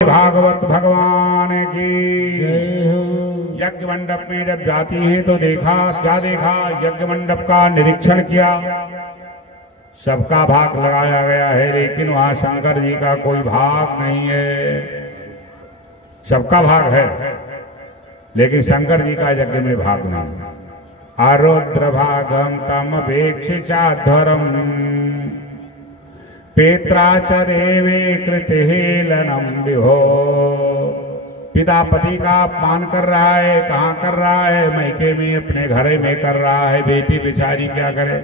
भागवत भगवान की यज्ञ मंडप में जब जाती हैं तो देखा, क्या देखा, यज्ञ मंडप का निरीक्षण किया। सबका भाग लगाया गया है, लेकिन वहां शंकर जी का कोई भाग नहीं है। सबका भाग है, लेकिन शंकर जी का यज्ञ में भाग नहीं। आरुद्र भागम तम अपेक्षिचाध्वरम पेत्रा च देवे कृतिहेलनम विभो। पिता पति का अपमान कर रहा है, कहाँ कर रहा है, मैके में, अपने घरे में कर रहा है। बेटी बेचारी क्या करे,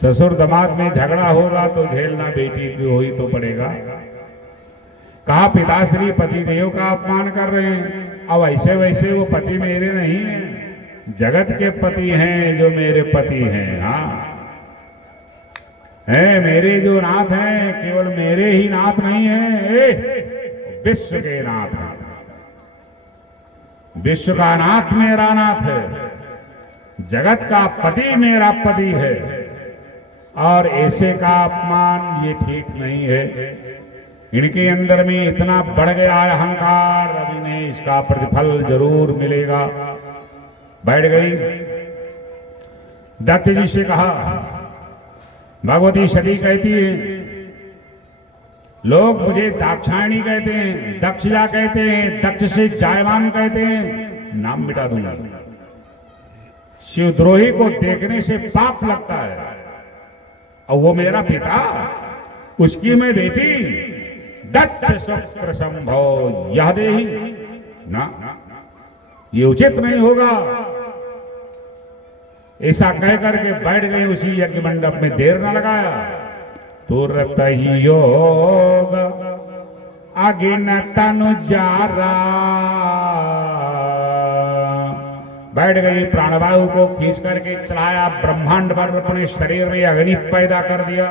ससुर दामाद में झगड़ा होगा तो झेलना बेटी को ही तो पड़ेगा। कहा पिताश्री पति देव का अपमान कर रहे हैं। अब ऐसे वैसे वो पति मेरे नहीं है, जगत के पति हैं जो मेरे पति हैं। हाँ है, मेरे जो नाथ हैं केवल मेरे ही नाथ नहीं है, विश्व के नाथ हैं। विश्व का नाथ मेरा नाथ है, जगत का पति मेरा पति है। और ऐसे का अपमान ये ठीक नहीं है। इनके अंदर में इतना बढ़ गया है अहंकार, अब इन्हें इसका प्रतिफल जरूर मिलेगा। बैठ गई, दत्त जी से कहा, भगवती सती कहती है, लोग मुझे दाक्षायणी कहते हैं, दक्षिणा कहते हैं, दक्ष से जायमान कहते हैं, नाम मिटा दूंगा। शिवद्रोही को देखने से पाप लगता है, और वो मेरा पिता, उसकी मैं बेटी, दक्ष शुक्र संभव यह देही ना, ये उचित नहीं होगा। ऐसा कह करके बैठ गई उसी यज्ञ मंडप में। देर न लगाया, तुरंत ही योग अगिन तनु जारा। बैठ गई, प्राणवायु को खींच करके चलाया, ब्रह्मांड पर अपने शरीर में अग्नि पैदा कर दिया।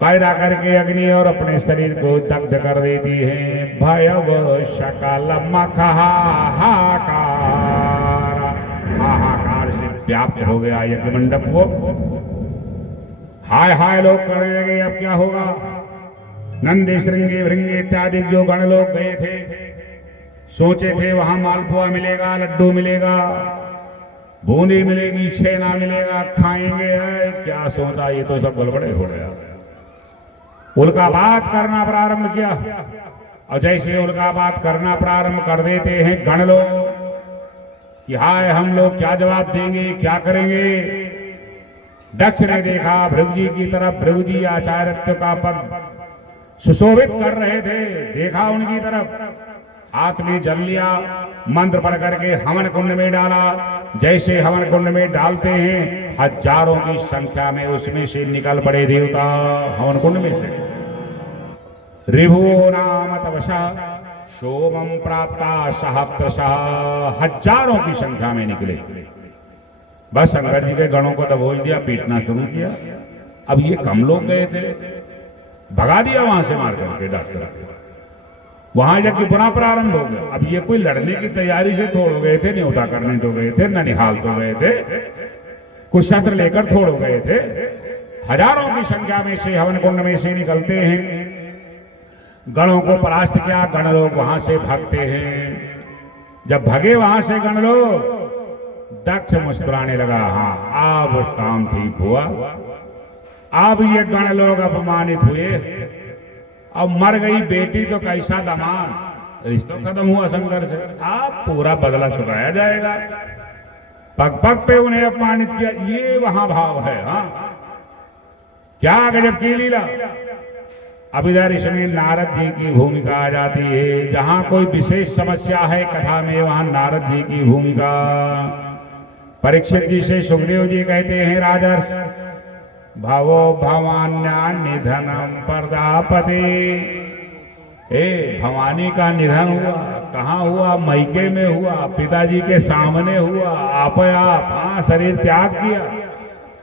पैदा करके अग्नि और अपने शरीर को दग्ध कर देती है। भयव शकल मखहाकार, हाहाकार से व्याप्त हो गया यज्ञ मंडप को। हाय हाय लोग करने लगे, अब क्या होगा। नंदी श्रृंगी भृंगी इत्यादि जो गण लोग गए थे, सोचे थे वहां मालपुआ मिलेगा, लड्डू मिलेगा, बूंदी मिलेगी, छेना मिलेगा, खाएंगे। क्या सोचा, ये तो सब गड़बड़े हो गया। उल्कापात करना प्रारंभ किया, और जैसे उल्कापात करना प्रारंभ कर देते हैं गण लोग कि हाय हम लोग क्या जवाब देंगे, क्या करेंगे। दक्ष ने देखा भृगु जी की तरफ, भृगु जी आचार्यत्व का पद सुशोभित कर रहे थे, देखा उनकी तरफ, हाथ में जल लिया, मंत्र पढ़ करके हवन कुंड में डाला। जैसे हवन कुंड में डालते हैं, हजारों की संख्या में उसमें से निकल पड़े देवता हवन कुंड में से। ऋभुओ नाम तपसा सोमम प्राप्ता सहस्त्रशः, हजारों की संख्या में निकले। बस शंकर जी के गणों को दबोच दिया, पीटना शुरू किया। अब ये कम लोग गए थे, भगा दिया वहां से मार करके डॉक्टर। वहां यज्ञ पुनः प्रारंभ हो गया। अब ये कोई लड़ने की तैयारी से थोड़ गए थे, न्योता करने तो गए थे, ननिहाल तो गए थे, कुछ शस्त्र लेकर थोड़ गए थे। हजारों की संख्या में से हवन कुंड में से निकलते हैं, गणों को परास्त किया। गण लोग वहां से भागते हैं। जब भगे वहां से गण लोग, दक्ष मुस्कुराने लगा, हाँ अब काम ठीक हुआ। अब ये गण लोग अपमानित हुए। अब मर गई बेटी तो कैसा दामाद, रिश्ता खत्म हुआ शंकर से। अब पूरा बदला चुकाया जाएगा। पग पग पे उन्हें अपमानित किया, ये वहां भाव है। हाँ क्या गजब की लीला। अब इधर इसमें नारद जी की भूमिका आ जाती है। जहां कोई विशेष समस्या है कथा में, वहां नारद जी की भूमिका। परीक्षित जी से सुखदेव जी कहते हैं, राजर्ष भवो भवान्या निधनम प्रजापति। भवानी का निधन हुआ, कहाँ हुआ, मैके में हुआ, पिताजी के सामने हुआ, आप हाँ शरीर त्याग किया।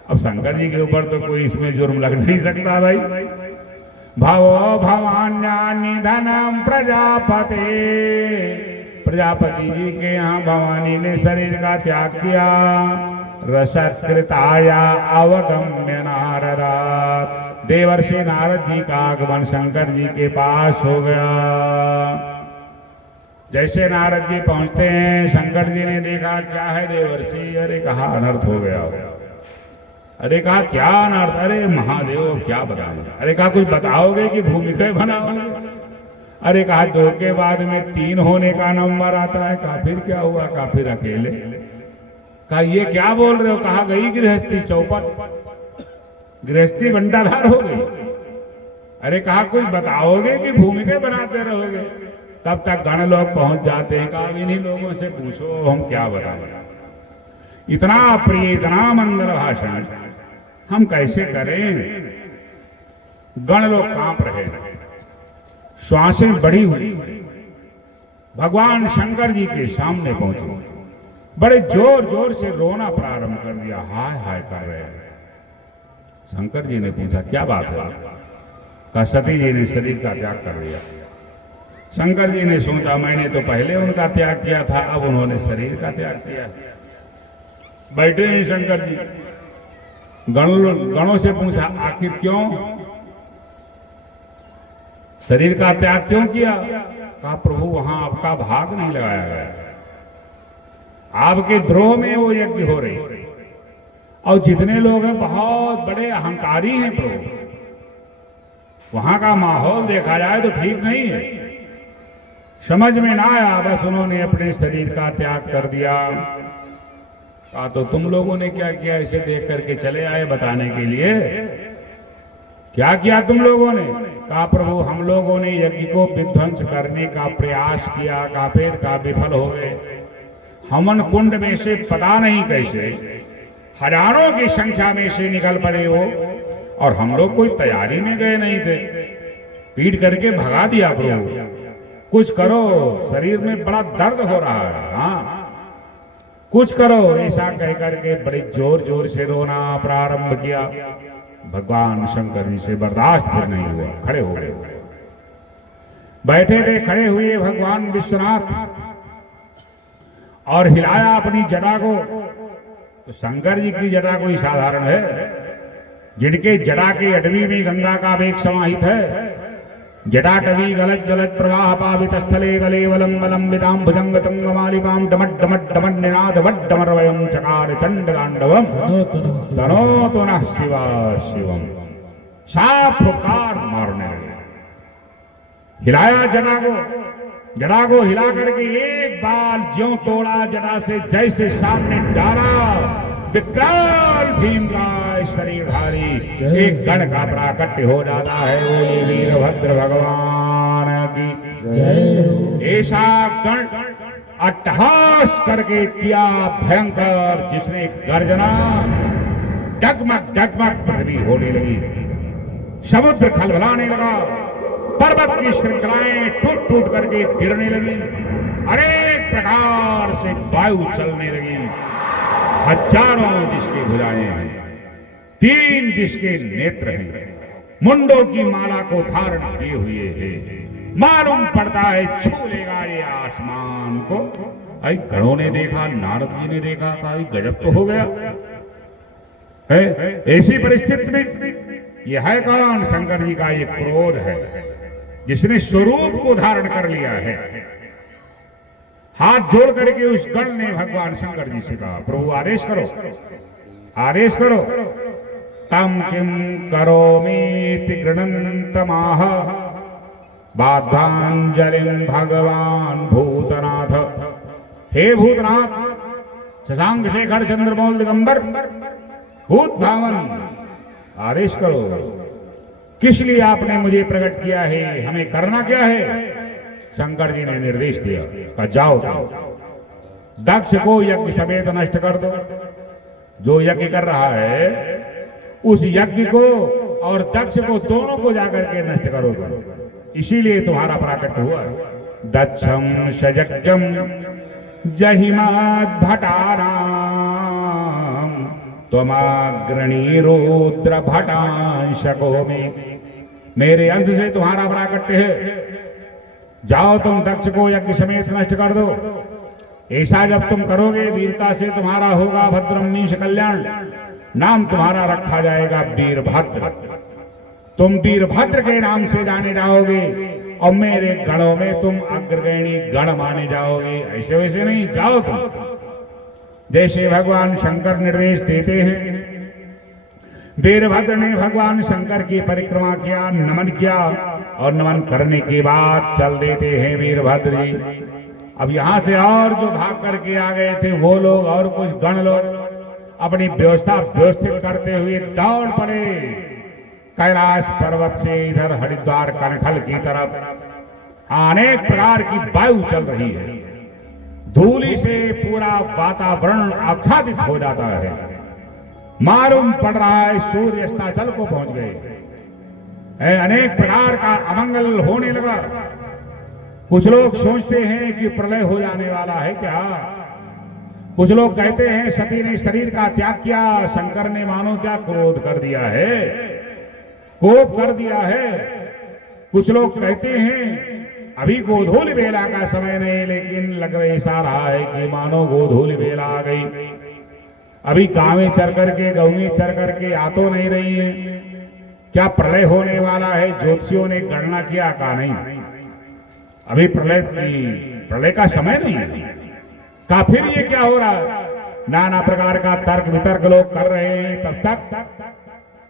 अब शंकर जी के ऊपर तो कोई इसमें जुर्म लग नहीं सकता भाई। भवो भवान्या निधनम प्रजापति, प्रजापति जी के यहाँ भवानी ने शरीर का त्याग किया। रसकृताया अवगम्य नारदा, देवर्षि नारद जी का आगमन शंकर जी के पास हो गया। जैसे नारद जी पहुंचते हैं, शंकर जी ने देखा क्या है देवर्षि? अरे कहा अनर्थ हो गया। अरे कहा क्या अनर्थ? अरे महादेव क्या बताओ? अरे कहा कुछ बताओगे कि भूमिका बनाओगे? अरे कहा 2 के बाद में 3 होने का नंबर आता है। कहा फिर क्या हुआ? कहा फिर अकेले। कहा ये क्या बोल रहे हो? कहा गई गृहस्थी चौपट, गृहस्थी बंटाधार हो गई। अरे कहा कुछ बताओगे कि भूमिका बनाते रहोगे? तब तक गण लोग पहुंच जाते हैं। कहा इन्हीं लोगों से पूछो हम क्या बताएं। इतना प्रिय, इतना मंगल भाषण हम कैसे करें? गण लोग कांप रहे, श्वासें बढ़ी हुई भगवान शंकर जी के सामने पहुंचे, बड़े जोर जोर से रोना प्रारंभ कर दिया, हाय हाय कर रहे हैं। शंकर जी ने पूछा क्या बात है? कहा सती जी ने शरीर का त्याग कर दिया। शंकर जी ने सोचा मैंने तो पहले उनका त्याग किया था, अब उन्होंने शरीर का त्याग किया। बैठे हैं शंकर जी, गणों से पूछा आखिर क्यों? शरीर का त्याग क्यों किया? कहा प्रभु वहां आपका भाग नहीं लगाया गया, आपके द्रोह में वो यज्ञ हो रही, और जितने लोग हैं बहुत बड़े अहंकारी हैं प्रभु, वहां का माहौल देखा जाए तो ठीक नहीं है। समझ में ना आया, बस उन्होंने अपने शरीर का त्याग कर दिया। कहा तो तुम लोगों ने क्या किया? इसे देख करके चले आए बताने के लिए। क्या किया तुम लोगों ने? कहा प्रभु हम लोगों ने यज्ञ को विध्वंस करने का प्रयास किया, का फिर का विफल हो गए। हवन कुंड में से पता नहीं कैसे हजारों की संख्या में से निकल पड़े हो, और हम लोग कोई तैयारी में गए नहीं थे, पीट करके भगा दिया। प्रभु कुछ करो, शरीर में बड़ा दर्द हो रहा है, हाँ कुछ करो। ऐसा कहकर के बड़े जोर जोर से रोना प्रारंभ किया। भगवान शंकर जी से बर्दाश्त फिर नहीं हुआ, खड़े हो गए। बैठे थे, खड़े हुए भगवान विश्वनाथ और हिलाया अपनी जटा को। तो शंकर जी की जटा कोई साधारण है? जिनके जटा के अडवी में गंगा का वेग समाहित है। जटाटवी गलत जलत प्रवाह पावित स्थले गले वलम वलम विदाम भुजंग तुंग मालिकाम डमट डमट डमट निनाद वट डमरवयम चकार चंड तांडवम तनोतु नः शिवा शिवम। साफ फुकार मारने लगे। हिलाया जटा को हिला करके एक बार ज्यों तोड़ा जटा से, जैसे सामने डाला विकराल भीमराय शरीरधारी एक गण का प्राकट्य हो जाता है। बोले वीरभद्र भगवान की। ऐसा गण अट्टहास करके किया भयंकर, जिसने गर्जना डगमग डगमग पृथ्वी होने लगी, समुद्र खलबलाने लगा, पर्वत की श्रृंखलाएं टूट टूट करके गिरने लगी, अनेक प्रकार से वायु चलने लगी। हजारों जिसके भुजाएं हैं, 3 जिसके नेत्र हैं, मुंडों की माला को धारण किए हुए हैं, मालूम पड़ता है छू लेगा ये आसमान को। आई गणों ने देखा, नारद जी ने देखा, था गजब तो हो गया है। ऐसी परिस्थिति में यह है कौन? शंकर जी का ये क्रोध है, जिसने स्वरूप को धारण कर लिया है। हाथ जोड़ करके उस गण ने भगवान शंकर जी से कहा प्रभु आदेश करो, आदेश करो। तम किम करोमीति गृणन्तमाह बाद्धांजलिं भगवान भूतनाथ। हे भूतनाथ, शशांक शेखर चंद्रमौल दिगंबर, भूत भावन, आदेश करो, किस लिए आपने मुझे प्रकट किया है? हमें करना क्या है? शंकर जी ने निर्देश दिया, कहा जाओ दक्ष को यज्ञ समेत नष्ट कर दो। जो यज्ञ कर रहा है उस यज्ञ को और दक्ष को दोनों को जाकर के नष्ट करो। इसीलिए तुम्हारा प्राकट हुआ। दक्षम सजज्ञम जहिमाद भटानाम त्वमाग्रणी रुद्र भटांशको में। मेरे अंश से तुम्हारा प्राकट्य है। जाओ तुम दक्ष को यज्ञ समेत नष्ट कर दो। ऐसा जब तुम करोगे वीरता से तुम्हारा होगा भद्रम मीश कल्याण। नाम तुम्हारा रखा जाएगा वीरभद्र। तुम वीरभद्र के नाम से जाने जाओगे और मेरे गणों में तुम अग्रगणी गण माने जाओगे। ऐसे वैसे नहीं, जाओ तुम। जैसे भगवान शंकर निर्देश देते हैं, वीरभद्र ने भगवान शंकर की परिक्रमा किया, नमन किया और नमन करने के बाद चल देते हैं वीरभद्र जी। अब यहां से और जो भाग करके आ गए थे वो लोग और कुछ गण लोग अपनी व्यवस्था व्यवस्थित करते हुए दौड़ पड़े कैलाश पर्वत से इधर हरिद्वार कनखल की तरफ। अनेक प्रकार की वायु चल रही है, धूलि से पूरा वातावरण आच्छादित हो जाता है, मालूम पड़ रहा है सूर्य अस्ताचल को पहुंच गए। अनेक प्रकार का अमंगल होने लगा। कुछ लोग सोचते हैं कि प्रलय हो जाने वाला है क्या। कुछ लोग कहते हैं सती ने शरीर का त्याग किया, शंकर ने मानो क्या क्रोध कर दिया है, कोप कर दिया है। कुछ लोग कहते हैं अभी गोधूलि बेला का समय नहीं, लेकिन लग ऐसा रहा है कि मानो गोधूलि बेला आ गई। अभी गांवें चर करके गौवें चर करके आ तो नहीं रही है। क्या प्रलय होने वाला है? ज्योतिषियों ने गणना किया का नहीं, अभी प्रलय का समय नहीं है। का फिर ये क्या हो रहा है? नाना प्रकार का तर्क वितर्क लोग कर रहे हैं। तब तक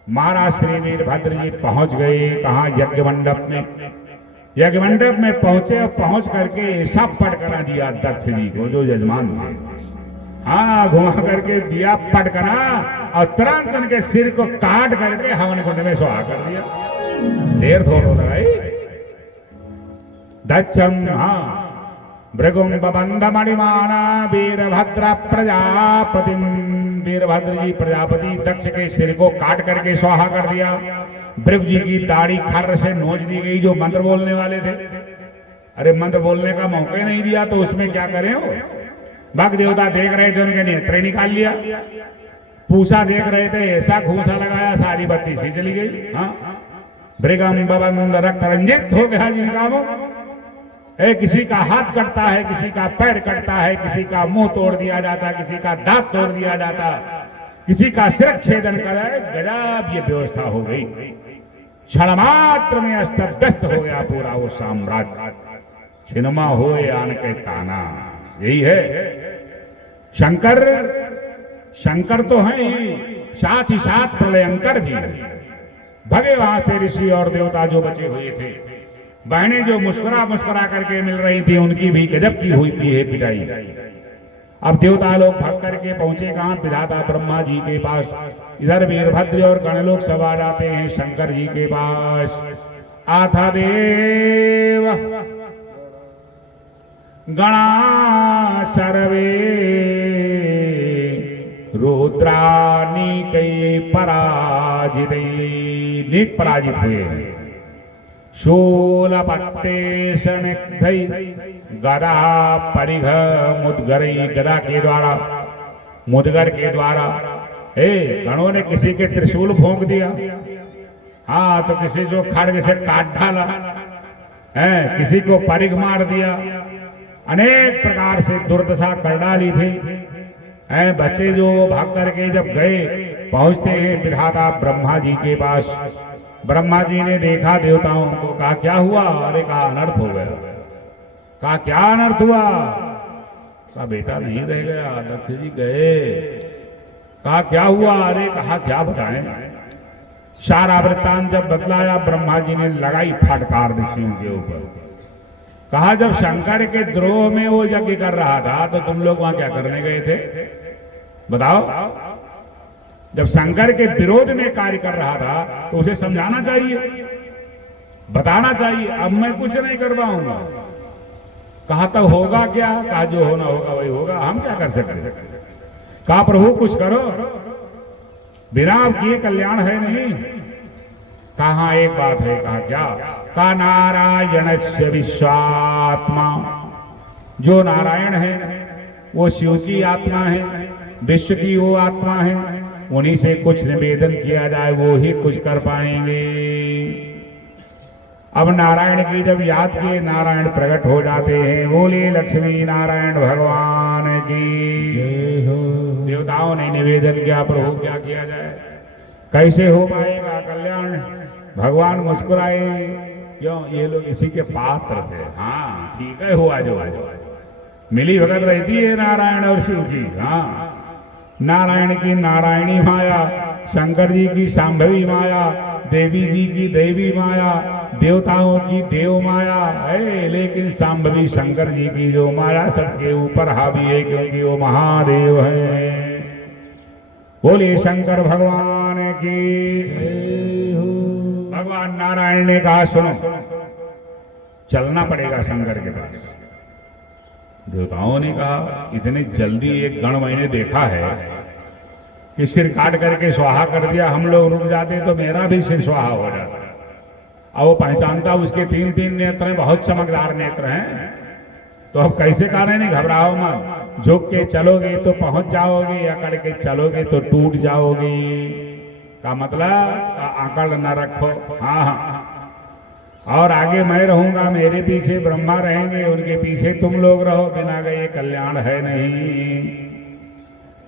महाराज श्री वीरभद्र जी पहुंच गए कहा? यज्ञ मंडप में। यज्ञ मंडप में पहुंचे और पहुंच करके ऐसा पट करा दिया दक्ष जी को, जो यजमान थे। हाँ, घुमा करके दिया पटकना और तुरंत उनके सिर को काट करके हवन कुंड में सुहा कर दिया। देर थोड़ा भाई। दक्षम भृगुम बबंध मणिमाना वीरभद्र प्रजापति। वीरभद्र जी प्रजापति दक्ष के सिर को काट करके स्वाहा कर दिया। भृगु जी की दाढ़ी खर्र से नोच दी गई, जो मंत्र बोलने वाले थे। अरे मंत्र बोलने का मौका ही नहीं दिया तो उसमें क्या करें हो। भक्त देवता देख रहे थे, उनके नेत्र निकाल लिया। पूसा देख रहे थे, ऐसा घूसा लगाया सारी बत्ती सी चली गई। हाँ, भृगम बबंध रक्त रंजित हो गया जिनका वो। किसी का हाथ कटता है, किसी का पैर कटता है, किसी का मुंह तोड़ दिया जाता, किसी का दांत तोड़ दिया जाता, किसी का सिर छेदन कराए। गजब ये व्यवस्था हो गई। क्षण मात्र में अस्त व्यस्त हो गया पूरा वो साम्राज्य। छिनमा होए आन के ताना। यही है शंकर। शंकर तो है ही, साथ ही साथ प्रलयंकर भी है। भगे वहां से ऋषि और देवता जो बचे हुए थे। बहनें जो मुस्कुरा मुस्कुरा करके मिल रही थी, उनकी भी गजब की हुई थी है पिटाई। अब देवता लोग भाग करके पहुंचे कहां? विधाता ब्रह्मा जी के पास। इधर वीरभद्र और गण लोग सब आ जाते हैं शंकर जी के पास। आथा देव गणा सर्वे रुद्रानीकै पराजिते। नीक पराजित हुए। शूलपत्ते स्निग्धै गदा परिघ मुद्गरई। गदा के द्वारा, मुद्गर के द्वारा गणों ने किसी के त्रिशूल भोंक दिया। हाँ, तो किसी को खड्ग से काट डाला, किसी को परिघ मार दिया। अनेक प्रकार से दुर्दशा कर डाली थी। बच्चे जो भाग करके जब गए, पहुंचते हैं विधाता ब्रह्मा जी के पास। ब्रह्मा जी ने देखा देवताओं को, कहा क्या हुआ? अरे कहा अनर्थ हो गया। कहा क्या अनर्थ हुआ? कहा बेटा नहीं रह गया, दक्ष जी गए। कहा क्या हुआ? अरे कहा क्या बताएं। सारा वृत्तांत जब बतलाया, ब्रह्मा जी ने लगाई फटकार ऋषियों के ऊपर। कहा जब शंकर के द्रोह में वो यज्ञ कर रहा था तो तुम लोग वहां क्या करने गए थे? बताओ। जब शंकर के विरोध में कार्य कर रहा था तो उसे समझाना चाहिए, बताना चाहिए। अब मैं कुछ नहीं कर पाऊंगा। कहा तब होगा क्या? कहा जो होना होगा वही होगा, हम क्या कर सकते। कहा प्रभु कुछ करो, बिना आप किए कल्याण है नहीं। कहा एक बात है। कहा क्या? का नारायण से विश्वात्मा। जो नारायण है वो शिव की आत्मा है, विश्व की वो आत्मा है। उन्हीं से कुछ निवेदन किया जाए, वो ही कुछ कर पाएंगे। अब नारायण की जब याद किए, नारायण प्रकट हो जाते हैं। बोले लक्ष्मी नारायण भगवान की जय हो। देवताओं ने निवेदन किया, प्रभु क्या किया जाए, कैसे हो पाएगा कल्याण। भगवान मुस्कुराए, क्यों? ये लोग इसी के पात्र थे। हाँ ठीक है, हुआ जो मिली भगत रहती है नारायण और शिव की। हाँ, नारायण की नारायणी माया, शंकर जी की सांभवी माया, देवी जी की देवी माया, देवताओं की देव माया है, लेकिन सांभवी शंकर जी की जो माया सबके ऊपर हावी है, क्योंकि वो महादेव है। बोलिए शंकर भगवान की। भगवान नारायण ने कहा सुनो, चलना पड़ेगा शंकर के पास। देवताओं ने कहा इतने जल्दी एक गण मैंने देखा है कि सिर काट करके स्वाहा कर दिया, हम लोग रुक जाते तो मेरा भी सिर स्वाहा हो जाता। अब वो पहचानता उसके 3-3 नेत्र हैं, बहुत चमकदार नेत्र हैं। तो अब कैसे कह रहे, नहीं घबराओ मत, झुक के चलोगे तो पहुंच जाओगे, अकड़ के चलोगे तो टूट जाओगे। का मतलब आकड़ न रखो। हाँ हाँ, और आगे मैं रहूंगा, मेरे पीछे ब्रह्मा रहेंगे, उनके पीछे तुम लोग रहो, बिना गए कल्याण है नहीं,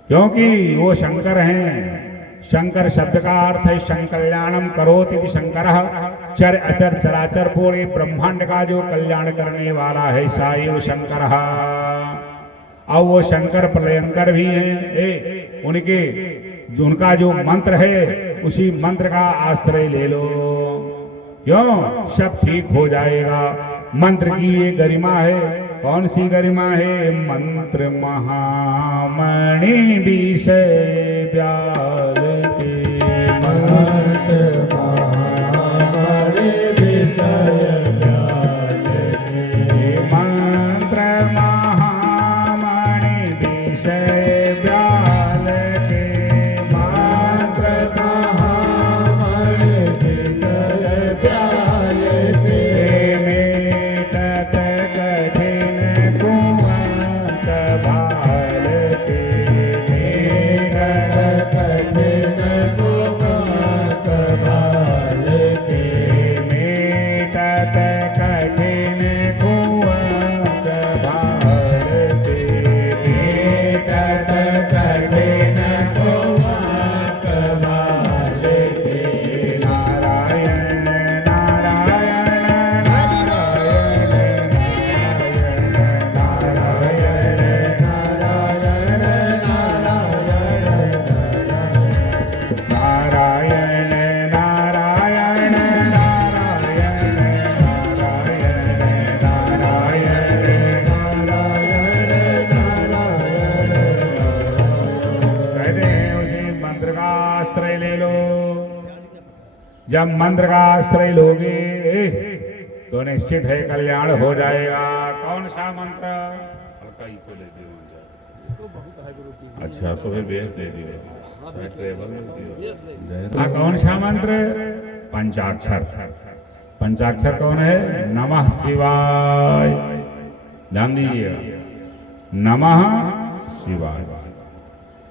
क्योंकि वो शंकर हैं। शंकर शब्द का अर्थ है शंकल्याणम करोति शंकर, चर अचर चराचर पूरे ब्रह्मांड का जो कल्याण करने वाला है साईं शंकर। अब वो शंकर प्रलयंकर भी हैं। उनका जो मंत्र है उसी मंत्र का आश्रय ले लो, क्यों? सब ठीक हो जाएगा। मंत्र की ये गरिमा है। कौन सी गरिमा है? मंत्र महामणि विषय व्याल के, मंत्र महामणि विषय व्याल के, मंत्र महामणि विषय व्याल के, मंत्र महामणि विषय व्याल के, मेटत कठिन कुमंत भाल के, मेटत कठिन कुमंत भाल के, मेटत कठिन कुमंत भाल के, मेटत कठिन कुमंत भाल के। नारायण नारायण नारायण नारायण नारायण नारायण नारायण कहते हैं उसी मंत्र का आश्रय ले लो। जब मंत्र का आश्रय लोगे तो निश्चित है कल्याण हो जाएगा। कौन सा मंत्र? हल्का ही तो ले दियो। अच्छा तो फिर बेस दे दियो। हाँ, कौन सा मंत्र? पंचाक्षर। पंचाक्षर कौन है? नमः शिवाय। ध्यान दीजिएगा, नमः शिवाय।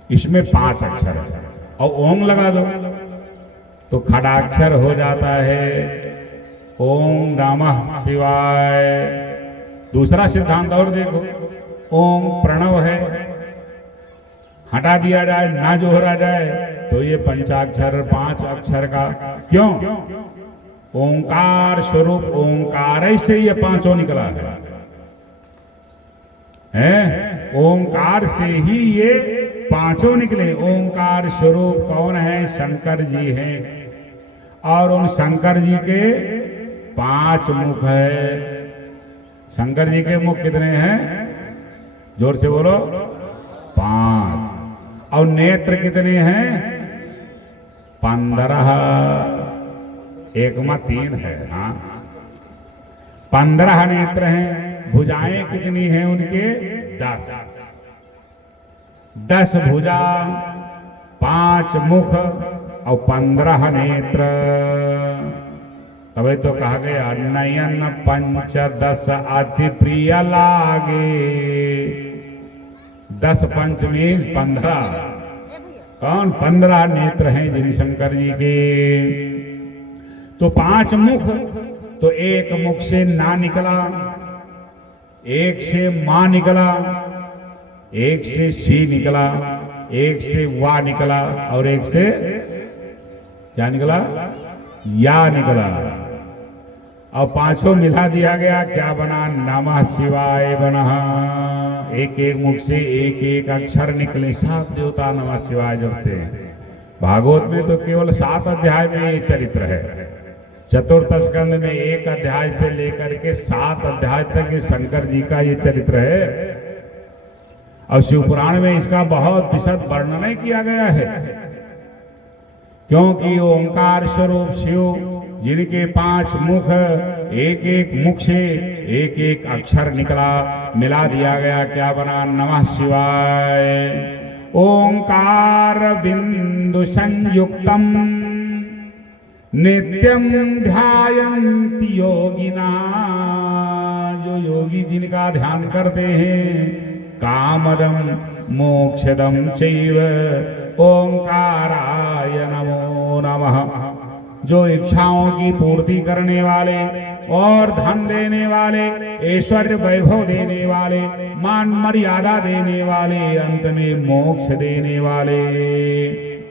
इसमें 5 अक्षर है और ओम लगा दो तो खड़ाक्षर हो जाता है ओम नमः शिवाय। दूसरा सिद्धांत और देखो, ओम प्रणव है, हटा दिया जाए, ना जोहरा जाए तो ये पंचाक्षर 5 अक्षर का। क्यों? ओंकार स्वरूप ओंकार से ये 5 निकला है। ओंकार से ही ये 5 निकले। ओंकार स्वरूप कौन है? शंकर जी हैं, और उन शंकर जी के 5 मुख है। शंकर जी के मुख कितने हैं? जोर से बोलो। 5। और नेत्र कितने हैं? 15। एक में 3 है। हाँ, 15 नेत्र हैं। भुजाएं कितनी हैं उनके? 10। 10 भुजा, 5 मुख और 15 नेत्र। तभी तो कहा गया नयन 5-10 अति प्रिय लागे। 10 पंच मीन्स 15। कौन? 15 नेत्र हैं जिन शंकर जी के। तो 5 मुख, तो एक मुख से ना निकला, एक से मां निकला, एक से सी निकला, एक से वा निकला, और एक से क्या निकला? या निकला और पांचों मिला दिया गया, क्या बना? नमः शिवाय बना। एक एक मुख से एक एक अक्षर निकले, 7 देवता नमः शिवाय जपते हैं। भागवत में तो केवल 7 अध्याय में ये चरित्र है। चतुर्थ स्कंद में 1 अध्याय से लेकर के 7 अध्याय तक ये शंकर जी का ये चरित्र है। और शिव पुराण में इसका बहुत विशद वर्णन किया गया है, क्योंकि ओंकार स्वरूप शिव जिनके 5 मुख, एक एक मुख से एक एक अक्षर निकला, मिला दिया गया, क्या बना? नमः शिवाय। ओंकार बिंदु संयुक्तम नित्यम ध्यायन्ति योगिना। जो योगी जिनका ध्यान करते हैं, कामदम मोक्षदम चैव ओंकाराय नमो नमः। जो इच्छाओं की पूर्ति करने वाले और धन देने वाले, ऐश्वर्य वैभव देने वाले, मान मर्यादा देने वाले, अंत में मोक्ष देने वाले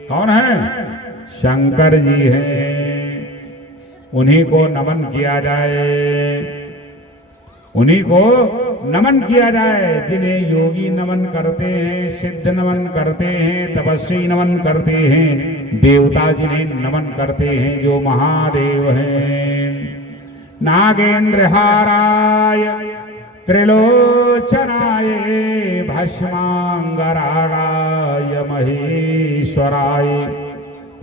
कौन है? शंकर जी हैं। उन्हीं को नमन किया जाए, उन्हीं को नमन किया जाए, जिन्हें योगी नमन करते हैं, सिद्ध नमन करते हैं, तपस्वी नमन करते हैं, देवता जिन्हें नमन करते हैं, जो महादेव हैं। नागेंद्र हाराय त्रिलोचनाय भस्मांगरागाय महेश्वराय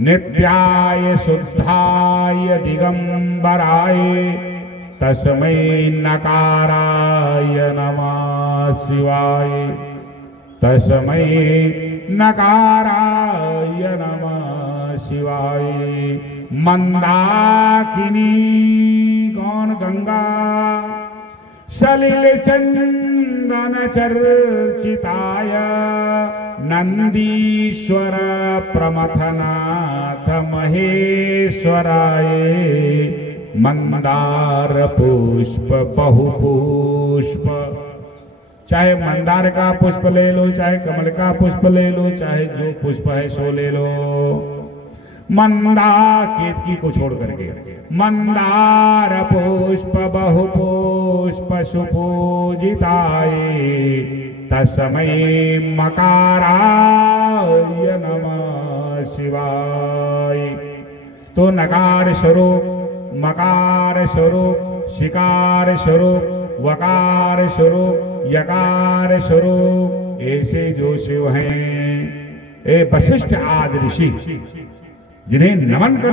नित्याय शुद्धाय दिगंबराय तस्मै नकाराय नमः शिवाय। तस्मै नकाराय नमः शिवाय। मंदाकिनी कौन? गंगा। सलिल चंदन चर्चिताय नंदीश्वर प्रमथनाथ महेश्वराय मंदार पुष्प बहुपुष्प। चाहे मंदार का पुष्प ले लो, चाहे कमल का पुष्प ले लो, चाहे जो पुष्प है सो ले लो। मंदार केतकी को छोड़ करके मंदार पुष्प बहुपुष्प सुपूजिताय तस्मै मकाराय नमः शिवाय। तो नकार स्वरूप, मकार स्वरूप, शिकार स्वरूप, वकार स्वरूप, यकार स्वरूप, ऐसे जो शिव हैं, ए वशिष्ठ आदि ऋषि जिन्हें नमन कर